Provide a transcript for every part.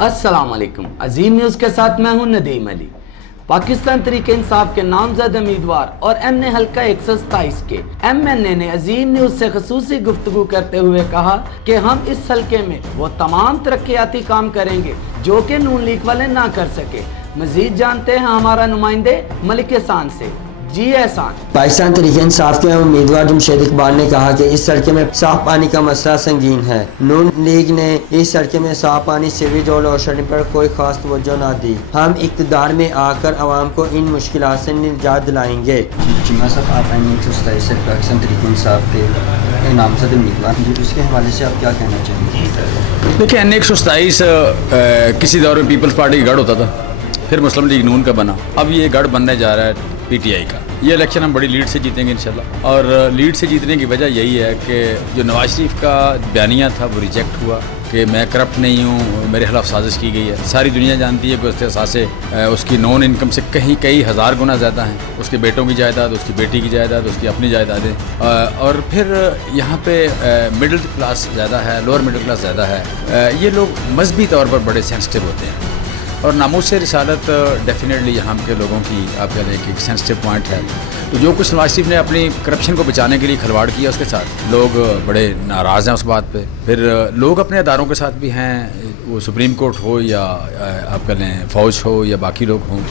अस्सलाम वालेकुम। अजीम न्यूज़ के साथ मैं हूं नदीम अली। पाकिस्तान तरीके इंसाफ के नामजद उम्मीदवार और एमएनए हल्का 127 के एमएनए ने अजीम न्यूज़ से खसूसी गुफ्तगू करते हुए कहा कि हम इस हल्के में वो तमाम तरक्याती काम करेंगे जो कि नून लीग वाले ना कर सके। मजीद जानते हैं हमारा नुमाइंदे मलिक एहसान से। जी एहसान। पाकिस्तान तरीके इंसाफ के उम्मीदवार जमशेद इकबाल ने कहा कि इस सड़क में साफ पानी का मसला संगीन है। नून लीग ने इस सड़क में साफ पानी, सीवरेज और लोडशेडिंग पर कोई खास तवज्जो न दी। हम इक़्तिदार में आकर आवाम को इन मुश्किलात से निजात दिलाएंगे। जी साहब, आप पाकिस्तान तरीके इंसाफ के नामजद उम्मीदवार जी, उसके हवाले से आप क्या कहना चाहेंगे? देखिए, N127 किसी दौर में पीपल्स पार्टी का गढ़ होता था, फिर मुस्लिम लीग नून का बना, अब ये गढ़ बनने जा रहा है PTI का। ये इलेक्शन हम बड़ी लीड से जीतेंगे इंशाल्लाह। और लीड से जीतने की वजह यही है कि जो नवाज शरीफ का बयानिया था वो रिजेक्ट हुआ कि मैं करप्ट नहीं हूँ, मेरे खिलाफ साजिश की गई है। सारी दुनिया जानती है कि उसके असासे उसकी नॉन इनकम से कई हज़ार गुना ज़्यादा हैं। उसके बेटों की जायदाद, उसकी बेटी की जायदाद, उसकी अपनी जायदादें, और फिर यहाँ पे मिडिल क्लास ज़्यादा है, लोअर मिडिल क्लास ज़्यादा है। ये लोग मजहबी तौर पर बड़े सेंसिटिव होते हैं और नामूस रिसालत डेफिनेटली यहाँ के लोगों की आप कह लें कि एक सेंसिटिव पॉइंट है। तो जो कुछ नवाज शरीफ ने अपनी करप्शन को बचाने के लिए खिलवाड़ किया उसके साथ लोग बड़े नाराज़ हैं उस बात पे। फिर लोग अपने अदारों के साथ भी हैं, वो सुप्रीम कोर्ट हो या आप कह लें फ़ौज हो या बाकी लोग हों,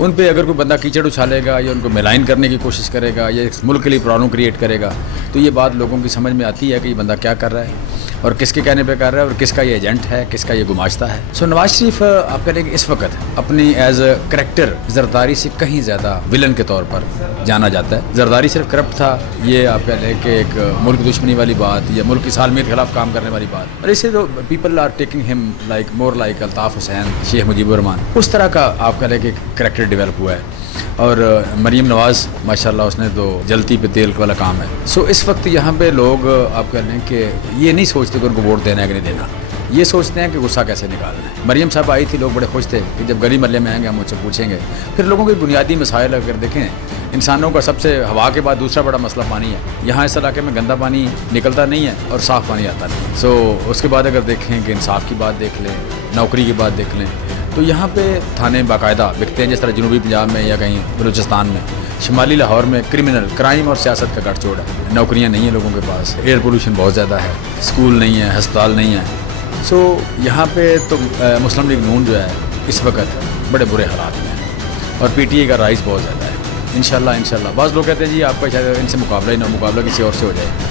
उन पे अगर कोई बंदा कीचड़ उछालेगा या उनको मिलाइन करने की कोशिश करेगा या इस मुल्क के लिए प्रॉब्लम क्रिएट करेगा तो ये बात लोगों की समझ में आती है कि ये बंदा क्या कर रहा है और किसके कहने पे कर रहा है और किसका ये एजेंट है, किसका ये गुमाश्ता है। सो नवाज शरीफ आप कह लें कि इस वक्त अपनी एज अ करैक्टर जरदारी से कहीं ज़्यादा विलन के तौर पर जाना जाता है। जरदारी सिर्फ करप्ट था, ये आप कह लें कि एक मुल्क दुश्मनी वाली बात या मुल्क की सालमियत के खिलाफ काम करने वाली बात, और इससे तो people are taking him like more like Altaf Hussain, Sheikh Mujibur Rahman, उस तरह का आप कह लें कि करैक्टर डेवलप हुआ है। और मरीम नवाज़ माशाल्लाह उसने तो जलती पे तेल वाला काम है। सो इस वक्त यहाँ पे लोग आप कह लें कि ये नहीं सोचते कि उनको वोट देना है कि नहीं देना, ये सोचते हैं कि गुस्सा कैसे निकालना है। मरीम साहब आई थी, लोग बड़े खुश थे कि जब गली मल्ले में आएंगे हम मुझसे पूछेंगे। फिर लोगों के बुनियादी मसाइल अगर देखें, इंसानों का सबसे हवा के बाद दूसरा बड़ा मसला पानी है। यहाँ इस इलाके में गंदा पानी निकलता नहीं है और साफ़ पानी आता नहीं। सो उसके बाद अगर देखें कि इंसाफ की बात देख लें, नौकरी की बात देख लें, तो यहाँ पे थाने बाकायदा बिकते हैं, जिस तरह जनूबी पंजाब में या कहीं बलूचिस्तान में। शुमाली लाहौर में क्रिमिनल क्राइम और सियासत का गठजोड़ है, नौकरियाँ नहीं हैं लोगों के पास, एयर पोल्यूशन बहुत ज़्यादा है, स्कूल नहीं है, अस्पताल नहीं है। सो यहाँ पे तो मुस्लिम लीग नून जो है इस वक्त बड़े बुरे हालात में है और PTI का राइज बहुत ज़्यादा है। इंशाल्लाह बाज़ लोग कहते हैं जी आपका शायद इनसे मुकाबला ही ना, मुकाबला किसी और से हो जाए,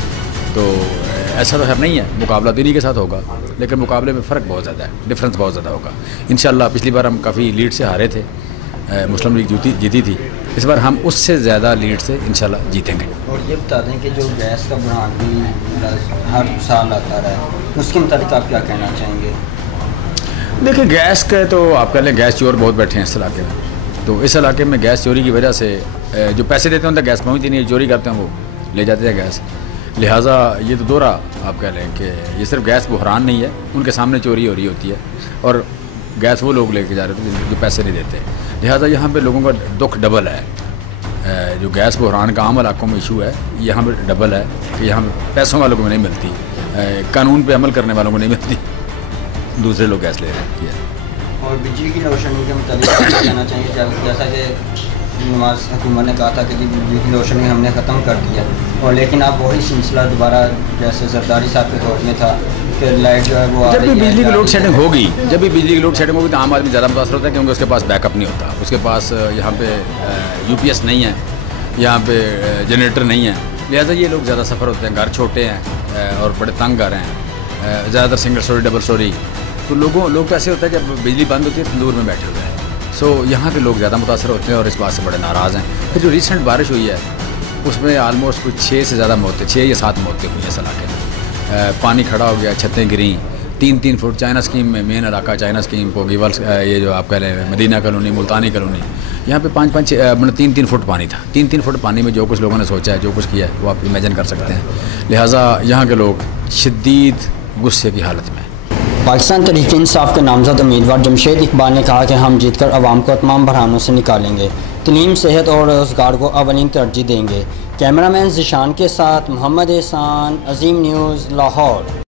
तो ऐसा तो खैर नहीं है। मुकाबला तो इन्हीं के साथ होगा, लेकिन मुकाबले में फ़र्क बहुत ज़्यादा है, डिफरेंस बहुत ज़्यादा होगा। इंशाल्लाह पिछली बार हम काफ़ी लीड से हारे थे, मुस्लिम लीग जीती थी, इस बार हम उससे ज़्यादा लीड से इंशाल्लाह जीतेंगे। और ये बता दें कि जो गैस का बुरहान भी हर साल आता रहा है, उसके मुताबिक आप क्या कहना चाहेंगे? देखिए, गैस का तो आप कह लें गैस चोर बहुत बैठे हैं इस इलाके में। तो इस इलाके में गैस चोरी की वजह से जो पैसे देते हैं उनका गैस पहुँचती नहीं, चोरी करते हैं वो ले जाते हैं गैस। लिहाजा ये तो दोहरा आप कह लें कि ये सिर्फ गैस बहरान नहीं है, उनके सामने चोरी हो रही होती है और गैस वो लोग लेके जा रहे थे जो पैसे नहीं देते। लिहाजा यहाँ पे लोगों का दुख डबल है। जो गैस बहरान का आम इलाकों में इशू है, यहाँ पे डबल है कि यहाँ पे पैसों वालों को नहीं मिलती, कानून पे अमल करने वालों को नहीं मिलती, दूसरे लोग गैस ले रहे हैं। और बिजली की रोशनी के मुताबिक कहना चाहिए, जैसा कि नवाज हुकूमत ने कहा था कि बिजली की रोशनी हमने ख़त्म कर दिया, और लेकिन आप वही सिलसिला दोबारा जैसे जरदारी साहब के दौर में था कि लाइट जो है वो जब भी बिजली की लोड शेडिंग होगी तो आम आदमी ज़्यादा मुतासर होता है क्योंकि उसके पास बैकअप नहीं होता, उसके पास यहाँ पे UPS नहीं है, यहाँ पे जनरेटर नहीं है। लिहाजा ये लोग ज़्यादा सफ़र होते हैं, घर छोटे हैं और बड़े तंग घर हैं, ज़्यादातर सिंगल स्टोरी डबल स्टोरी। तो लोग तो ऐसे होता है जब बिजली बंद होती है तंदूर में बैठे हुए हैं। सो यहाँ के लोग ज़्यादा मुतासर होते हैं और इस बात से बड़े नाराज़ हैं। फिर जो रिसेंट बारिश हुई है उसमें आलमोस्ट कुछ 6 से ज़्यादा मौतें, 6 या 7 मौतें हुई इस इलाके में। पानी खड़ा हो गया, छतें गिरी, 3-3 फुट। चाइना स्कीम में मेन इलाका चाइना स्कीम पोगीवाल, ये जो आप कह रहे हैं मदीना कॉलोनी, मुल्तानी कॉलोनी, यहाँ पे 5-5 मतलब 3-3 फुट पानी था। 3-3 फुट पानी में जो कुछ लोगों ने सोचा है, जो कुछ किया है वो आप इमेजिन कर सकते हैं। लिहाजा यहाँ के लोग शदीद गुस्से की हालत में। पाकिस्तान तरीके इंसाफ के नामजद उम्मीदवार जमशेद इकबाल ने कहा कि हम जीतकर आवाम को तमाम बहरानों से निकालेंगे, तलीम, सेहत और रोज़गार को अवलीन तरजीह देंगे। कैमरामैन ज़िशान के साथ मोहम्मद एहसान, अजीम न्यूज़, लाहौर।